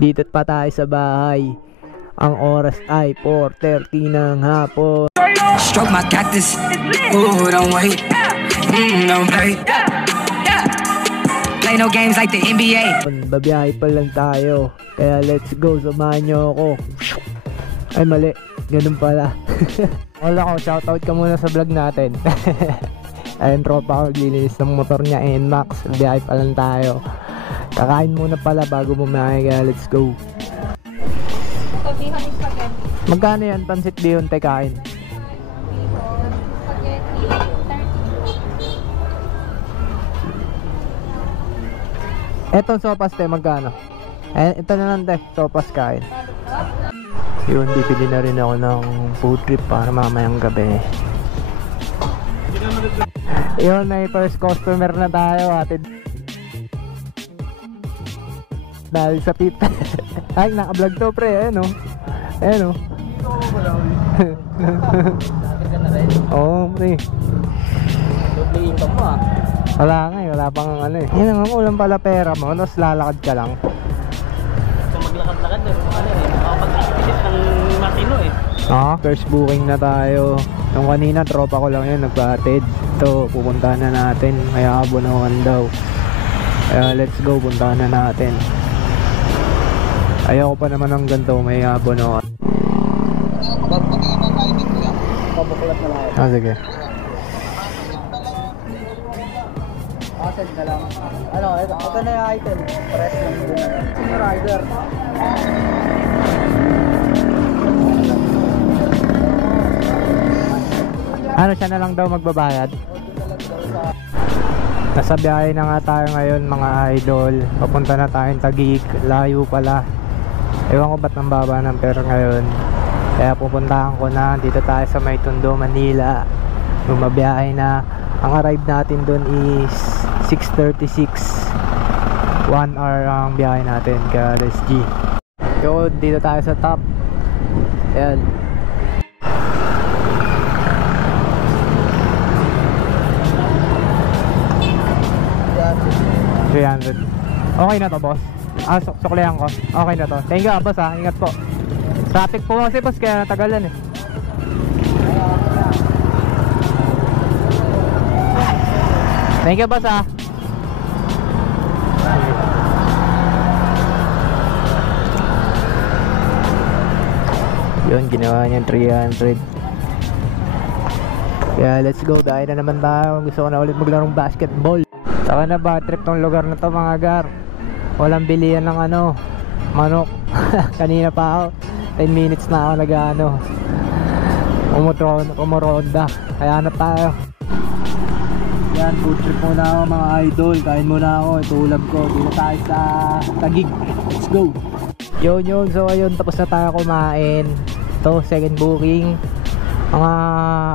Dito pa tayo sa bahay. Ang oras ay 4:30 ng hapon. Stroke my cactus. Ooh, don't wait. Don't play. Play no games like the NBA. Babiyahe pa lang tayo. Kaya let's go. Samahan nyo ako. Ay mali. Ganun pala. Wala ko. Shoutout ka muna sa vlog natin. Ayun, tropa ko. Lilinis ng motor niya. NMAX. Babiyahe pa lang tayo. Kakain muna pala bago bumiyahe. Kaya let's go. Magkano yan? Pansit bihon kain? Etong sopas te, magkano? Ito na lang te, sopas kain. Yun, bibili na rin ako ng food trip para mamayang gabi. Yun, may first customer na tayo, atid. Dahil sa pit. Ay, naka-vlog to pre, ayan o. Ayan o. Oo pre. Doble income mo ah. Wala nga eh, wala pang ano eh. Yan ang ulam pala pera mo, tapos lalakad ka lang. Kung maglakad-lakad eh, makapag-ikipit ng matino eh. First booking na tayo. Yung kanina tropa ko lang yun, nagpa-atid. Ito, pupuntahan na natin. Kaya Bunuan daw. Kaya let's go, puntahan na natin. Ayaw ko pa naman ng ganito, may Bunuan. Pabuklat na lang. Sige. Send ka lang. Ano, ito na yung item. Press lang doon na lang. Sino rider? Ano, siya na lang daw magbabayad? Nasa biyahe na nga tayo ngayon mga idol. Papunta na tayong Taguig. Layo pala. Ewan ko ba't nang baba ng pera ngayon. Kaya pupuntahan ko na. Dito tayo sa May Tondo, Manila. Bumabiyahe na. Ang arrive natin doon is 6:36. 1 hour ang biyahe natin kaya let's G. Yo, dito tayo sa top. Ayan. $300. Okay na to boss. Suklihan ko. Okay na to. Thank you boss ha. Ingat po. Traffic po kasi boss kaya natagalan eh. Thank you boss ah. Yun, ginawa niyan 300. Kaya let's go, dahil na naman tayo. Gusto ko na ulit maglarong basketball. Saka na ba trip tong lugar na to mga gar. Walang bilihan ng ano, manok. Kanina pa ako 10 minutes na ako nag-ano, umuronda. Kaya hanap tayo. Yan, food trip muna ako mga idol. Kain muna ako, ito ulam ko. Dito tayo sa Taguig. Let's go. Yun, so ayun, tapos na tayo kumain. Ito, second booking. Mga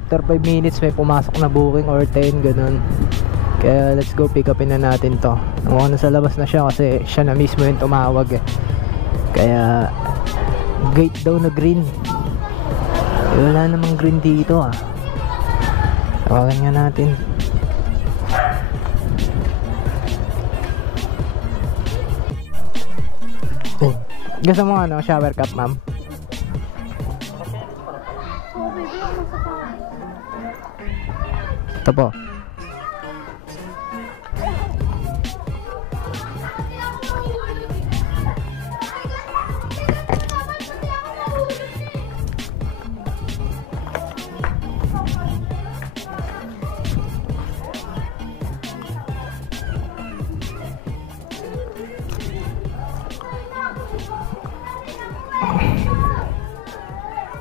after 5 minutes may pumasok na booking or 10, ganun. Kaya let's go, pick upin na natin to. Mukhang nasa labas na siya kasi siya na mismo yung tumawag eh. Kaya gate daw na green. Wala namang green dito ah. Tawagan nga natin. Gusto mo ano, shower cap ma'am? Ito po.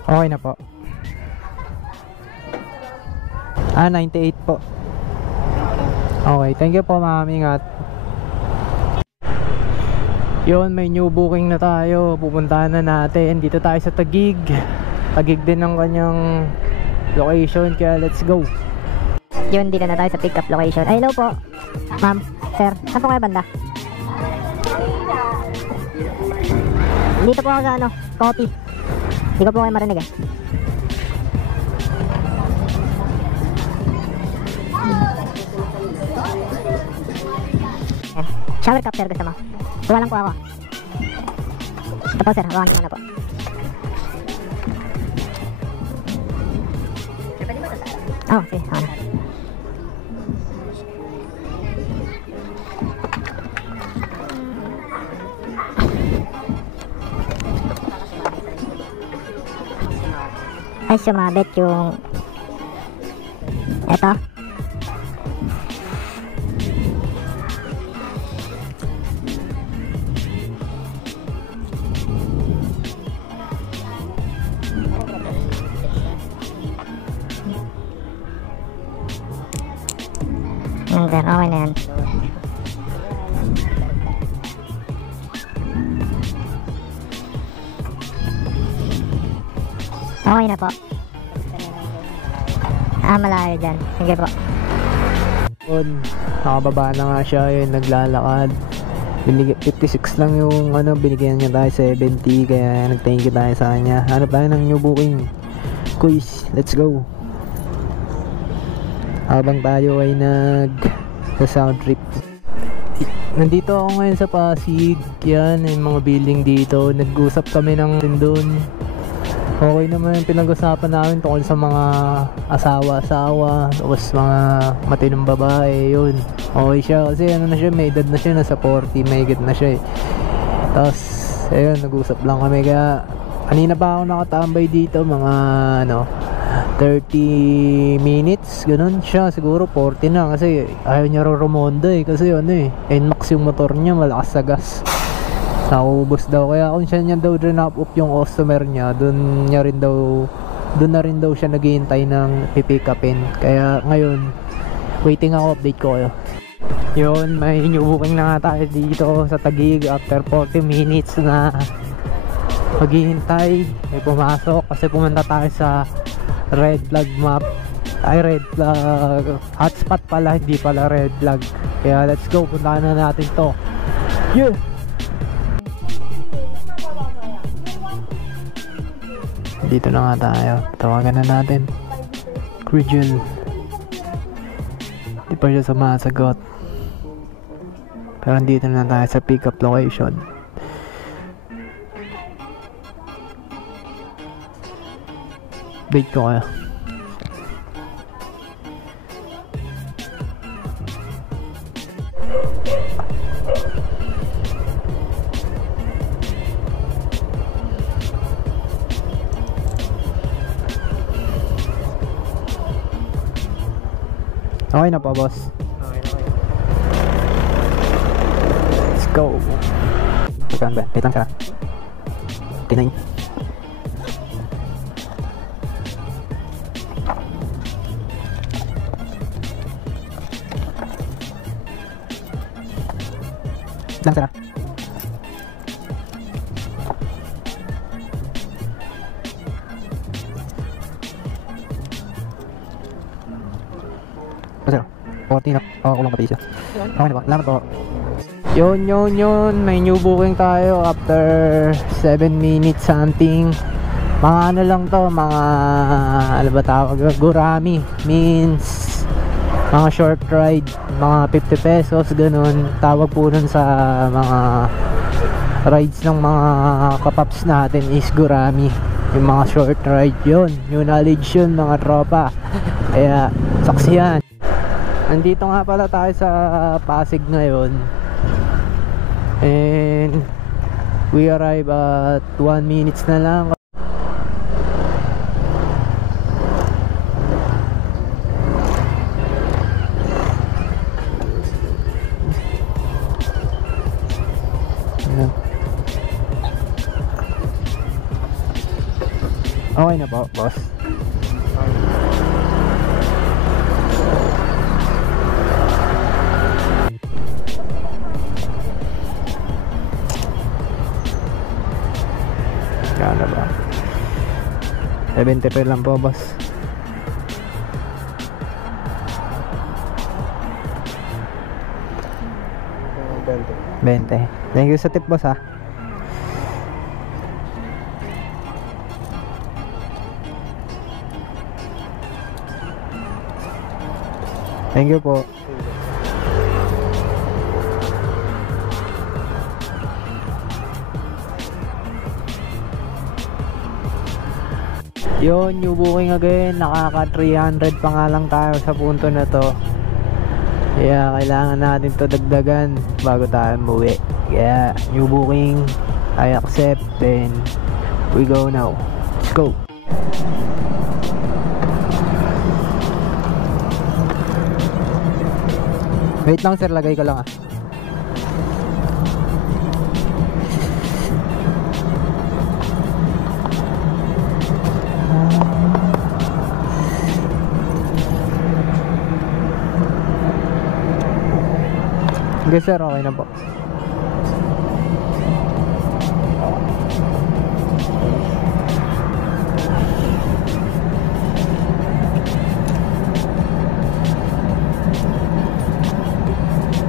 Okay na po. 98 po. Okay, thank you po ma'am, ingat. Yun, may new booking na tayo. Pupuntahan na natin. Dito tayo sa Taguig. Taguig din ang kanyang location, kaya let's go. Yun, dito na tayo sa pick up location. Ay, hello po ma'am, sir, saan po kayo banda? Dito po ako sa ano, coffee. Hindi ko po kayo marinig eh. Shower cup sir, gusto mo? Kuha lang po ako. Ito po sir, hawakan niyo muna po. Oh, sige, hawakan na. Ay, sumabit yung eto. Sir, okay na yan. Okay na po. Malayo dyan. Sige po. Yun, nakababa na nga siya, yun, naglalakad. 56 lang yung binigyan niya tayo 70, kaya nag-thank you tayo sa kanya. Hanap tayo ng new booking. Quiz, let's go. Habang tayo ay sa sound trip. Nandito ako ngayon sa Pasig. Yan, yung mga building dito. Nag-usap kami ng doon. Okay naman yung pinag-usapan namin tungkol sa mga asawa-asawa, tapos mga matinong babae, yun. Okay siya kasi may edad na siya, nasa 40, may higit na siya eh. Tapos, ayun, nag-usap lang kami, kaya kanina pa ako nakatambay dito, mga 30 minutes, ganun siya, siguro 40 na kasi ayaw niya rumonda eh, kasi NMAX yung motor niya, malakas sa gas. Naubos daw, kaya kung siya niya daw drop off yung customer niya, doon na rin daw siya naghihintay ng pipick upin. Kaya ngayon waiting ako, update ko kayo. Yun, may new booking na nga tayo dito sa Taguig after 40 minutes na maghihintay. May pumasok kasi pumunta tayo sa red flag map, red flag hotspot pala, hindi pala red flag. Kaya let's go, puntahan na natin to. Yeah. Dito na nga tayo. Tawagan na natin. Crijel. Di pa siya sumasagot. Pero dito na tayo sa pick up location. Wait ko kayo. Okay na po, boss. Let's go. Pagkaan ba? Wait lang siya. Tinayin. Lang siya. Sir, 40 na. Kulang pati siya. Okay na po. Salamat po. Yun. May new booking tayo after 7 minutes something. Mga lang to, mga ba tawag? Gurami. Means mga short ride. Mga 50 pesos, ganun. Tawag po nun sa mga rides ng mga kapaps natin is gurami. Yung mga short ride yun. New knowledge yun, mga tropa. Kaya, saksiyan. Nandito nga pala tayo sa Pasig ngayon. And we arrive at 1 minutes na lang. Okay na po, boss. Kaya ba? 70 pa lang po, boss. $20. Thank you sa tip, boss, ha. Thank you po. Yun, new booking again. Nakaka 300 pa nga lang tayo sa punto na to. Kaya kailangan natin to dagdagan bago tayo umuwi. Kaya new booking, I accept, then we go now. Let's go. Wait lang sir, lagay ko lang ah. Okay sir, okay na po.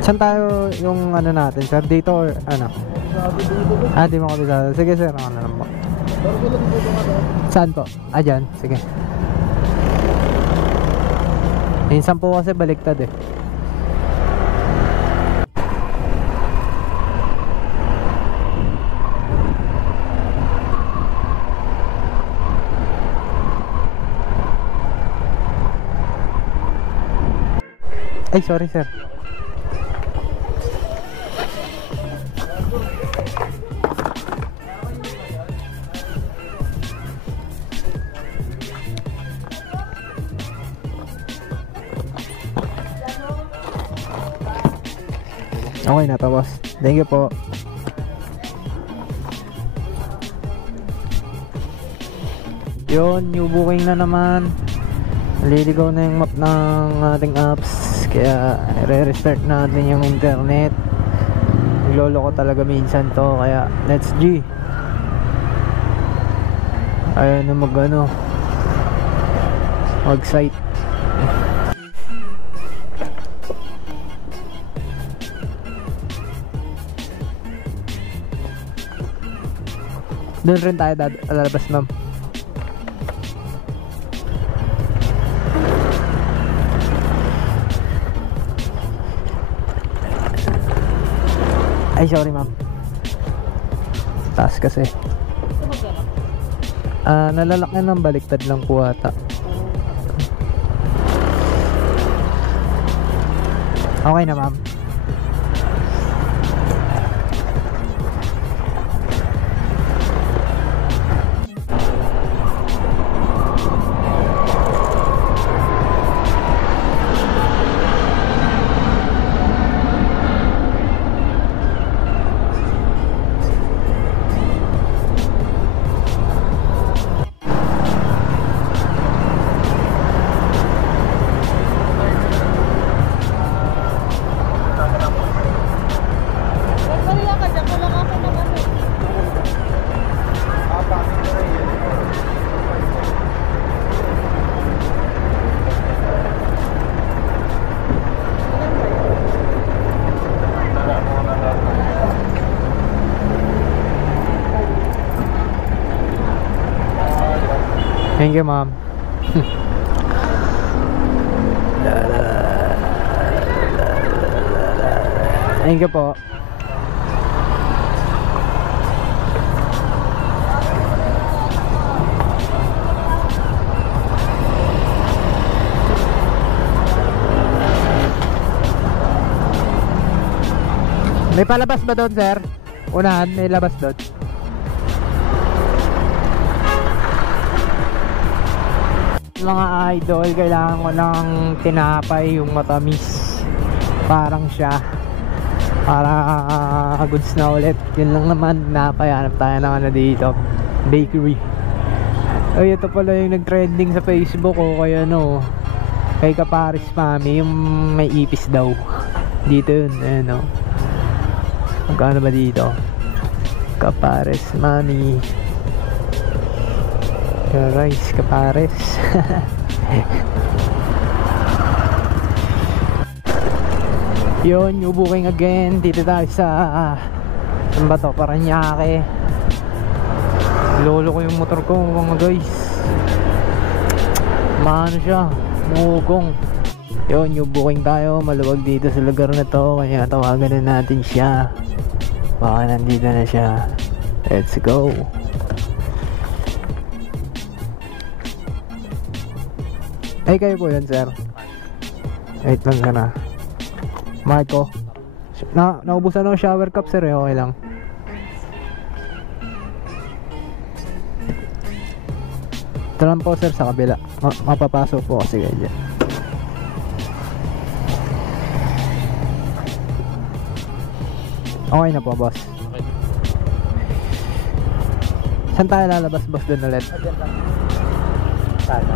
Saan tayo yung ano natin sir? Dito or ano? Ah, di mo kabisado. Sige sir, ako na lang po. Saan po? Ah, dyan. Sige. Minsan po kasi baliktad eh. Ay, sorry sir. Okay na to boss. Thank you po. Yun, new booking na naman. Naliligaw na yung map ng ating apps. Kaya re-restart natin yung internet. Naglolo ko talaga minsan to. Kaya let's G. Ayaw na mag-site. Doon rin tayo lalabas ma'am. Ay sorry ma'am. Taas kasi. Nalalaki ng baliktad lang po ata. Okay na ma'am. Thank you, ma'am. Thank you po. May palabas ba doon, sir? Unahan, may labas doon. Mga idol, kailangan ko ng tinapay, yung matamis. Parang siya. Para goods na ulit. Yun lang naman, tinapay. Hanap tayo ng ano dito, bakery. Ay, ito pala yung nag-trending sa Facebook o kaya ano, kay Kaparis Mami, yung may ipis daw. Dito yun, ayun o. Magkano ba dito? Kaparis Mami. Rice, Kapares. Yun, new booking again. Dito tayo sa saan ba to? Paranaque. Lolo ko yung motor ko mga guys. Maano siya, mugong. Yun, new booking tayo. Maluwag dito sa lugar na to. Kaya tawagan na natin siya. Baka nandito na siya. Let's go. Ay, kayo po yan, sir. Wait lang ka na. Marco. Naubusan ako shower cup, sir. Okay lang. Ito lang po, sir, sa kabila. Mapapasok po kasi ganyan. Okay na po, boss. Saan tayo lalabas, boss, doon ulit? Diyan lang. Sana.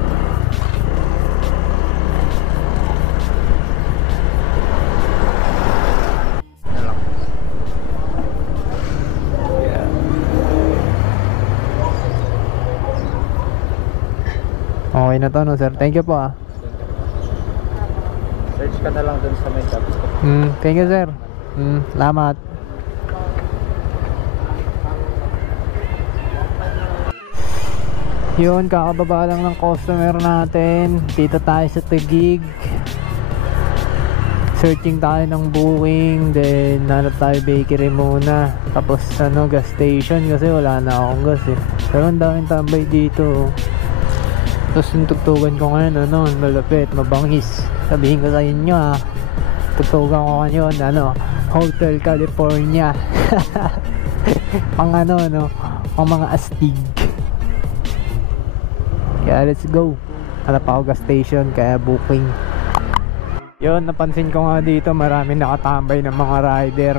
Okay na to, no, sir? Thank you po, ah. Search ka na lang dun sa may job. Thank you, sir. Salamat. Yun, kakababa lang ng customer natin. Dito tayo sa Taguig. Searching tayo ng booking. Then hanap tayo bakery muna. Tapos ano, gas station kasi wala na akong gas eh. Pero ang daming tambay dito. Tapos yung tugtugan ko ngayon, ano, malapit, mabangis. Sabihin ko sa inyo, ah, tugtugan ko ngayon, ano, Hotel California. Pang ano, no, pang mga astig. Kaya let's go. Hanap ako gas station, kaya booking. Yun, napansin ko nga dito, marami nakatambay ng mga rider.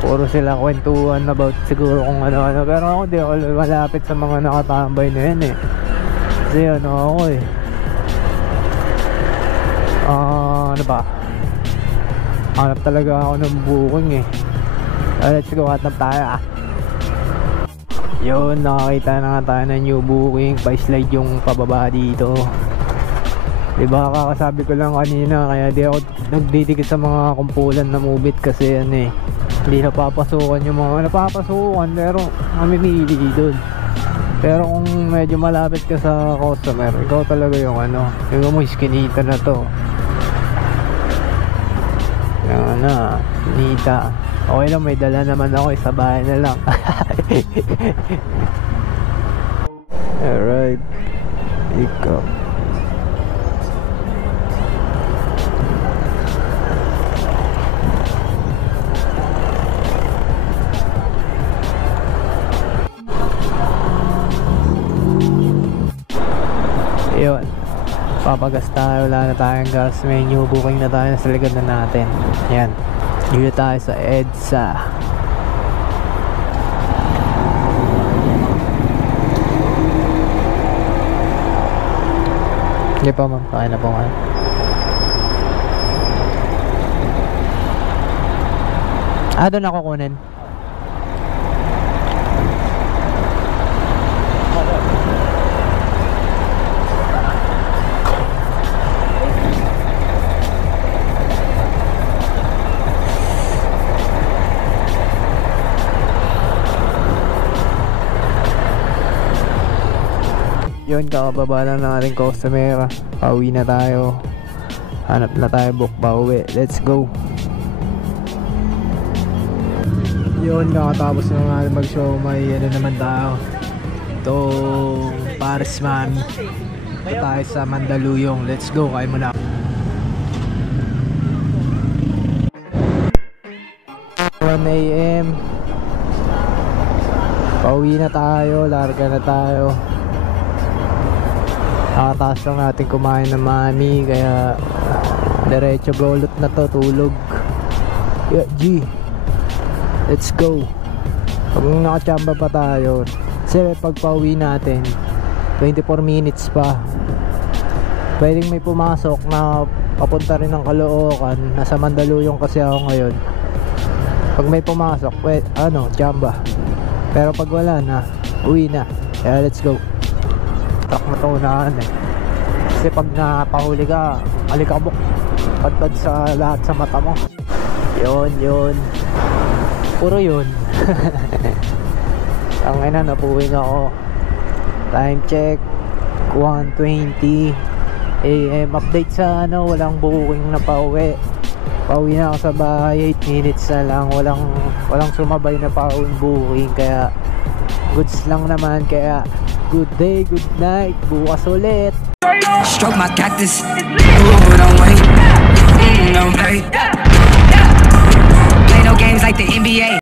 Puro sila kwentuhan about siguro kung ano-ano. Pero ako di ako malapit sa mga nakatambay na yun eh. Kasi ano ako eh, ano ba, hanap talaga ako ng booking eh. Let's go, hanap tayo, ah. Yun, nakakita na nga tayo ng new booking. Pa-slide yung pababa dito. Diba, kakasabi ko lang kanina, kaya di ako nagdidikit sa mga kumpulan na mubit kasi ano eh, hindi napapasukan yung mga napapasukan, pero mamimili dun. Pero kung medyo malapit ka sa customer, ikaw talaga yung ano, yung mo iskinita na to. Yung ano, iskinita. Okay lang, may dala naman ako, isa bahay na lang. Alright, ikaw. Yun, papagas tayo, wala na tayong gas, may new booking na tayo, nasa likod na natin. Yan, dito tayo sa EDSA. Hindi pa, ma'am, kaya na po nga. Doon ako kunin. Yun, kakababa lang ng ating customer. Pauwi na tayo. Hanap na tayo, book pauwi. Let's go. Yun, kakatapos na nga mag-show. May ano naman tayo. Itong Paris Mami. Ito tayo sa Mandaluyong. Let's go, kain mo na. 1 AM. Pauwi na tayo. Larga na tayo. Nakataas lang natin kumain ng mami, kaya diretso bolot na to, tulog. Yeah, G, let's go. Pag nakachamba pa tayo, kasi pag pauwi natin 24 minutes pa, pwedeng may pumasok na papunta rin ng Caloocan. Nasa Mandaluyong kasi ako ngayon. Pag may pumasok, ano, chamba. Pero pag wala na, uwi na. Kaya let's go. Truck na to unahan eh. Kasi pag napahuli ka, alikabok, padpad sa lahat sa mata mo. Yun. Puro yun. Ang ina, napuwing ako. Time check 1:20 AM. Update sa ano, walang booking na pauwi. Pauwi na ako sa bahay, 8 minutes na lang. Walang sumabay na pauwing booking, kaya goods lang naman. Kaya good day, good night, bukas ulit. Stroke my cactus. Ooh, don't wait. Don't wait.